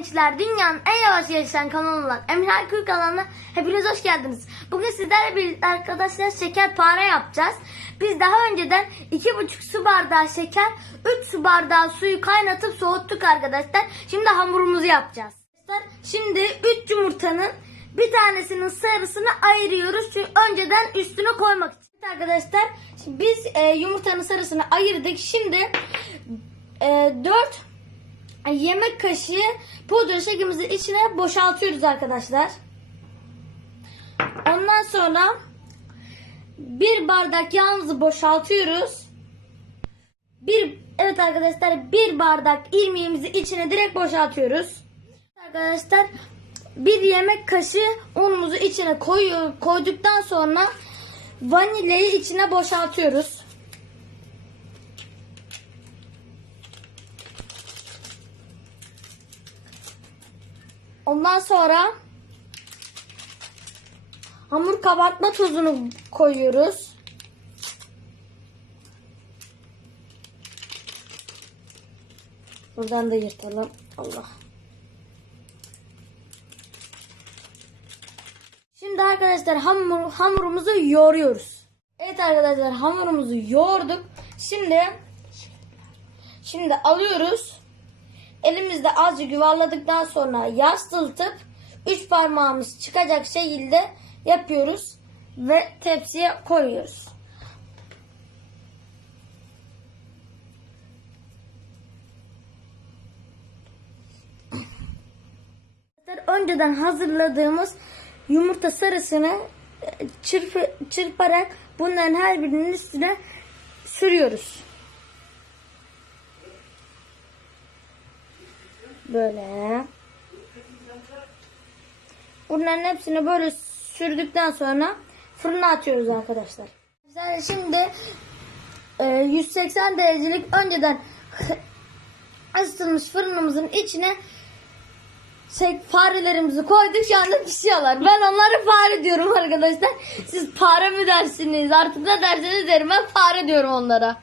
gençler dünyanın en yavaş gelişen kanalı olan Emre Kür kanalına hepiniz hoş geldiniz. Bugün sizlerle birlikte arkadaşlar şekerpare yapacağız. Biz daha önceden 2,5 su bardağı şeker, 3 su bardağı suyu kaynatıp soğuttuk arkadaşlar. Şimdi hamurumuzu yapacağız. Şimdi 3 yumurtanın bir tanesinin sarısını ayırıyoruz. Çünkü önceden üstüne koymak için. Arkadaşlar biz e, yumurtanın sarısını ayırdık. Şimdi e, 4 yemek kaşığı pudra şekerimizi içine boşaltıyoruz arkadaşlar. Ondan sonra bir bardak yağımızı boşaltıyoruz. Bir evet arkadaşlar bir bardak irmiğimizi içine direkt boşaltıyoruz. Arkadaşlar bir yemek kaşığı unumuzu içine koyuyor, koyduktan sonra vanilyayı içine boşaltıyoruz. Ondan sonra hamur kabartma tozunu koyuyoruz. Buradan da yırtalım. Allah. Şimdi arkadaşlar hamur, hamurumuzu yoğuruyoruz. Evet arkadaşlar hamurumuzu yoğurduk. Şimdi şimdi alıyoruz. Elimizde azıcık yuvarladıktan sonra yastıltıp üç parmağımız çıkacak şekilde yapıyoruz ve tepsiye koyuyoruz. Önceden hazırladığımız yumurta sarısını e, çırpı, çırparak bunların her birinin üstüne sürüyoruz. Böyle. Bunların hepsini böyle sürdükten sonra fırına atıyoruz arkadaşlar. Güzel şimdi e, 180 derecelik önceden ısıtılmış fırınımızın içine şey, farelerimizi koyduk şu anda pişiyorlar. Ben onlara fare diyorum arkadaşlar. Siz fare mi dersiniz? Artık ne derseniz derim ben fare diyorum onlara.